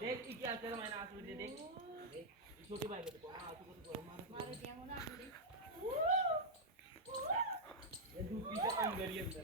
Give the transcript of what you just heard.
देख क्या चल मैंने आंसू दे देख छोटी भाई को आंसू को मारो क्या होना ये दूध पी के अंदर ही अंदर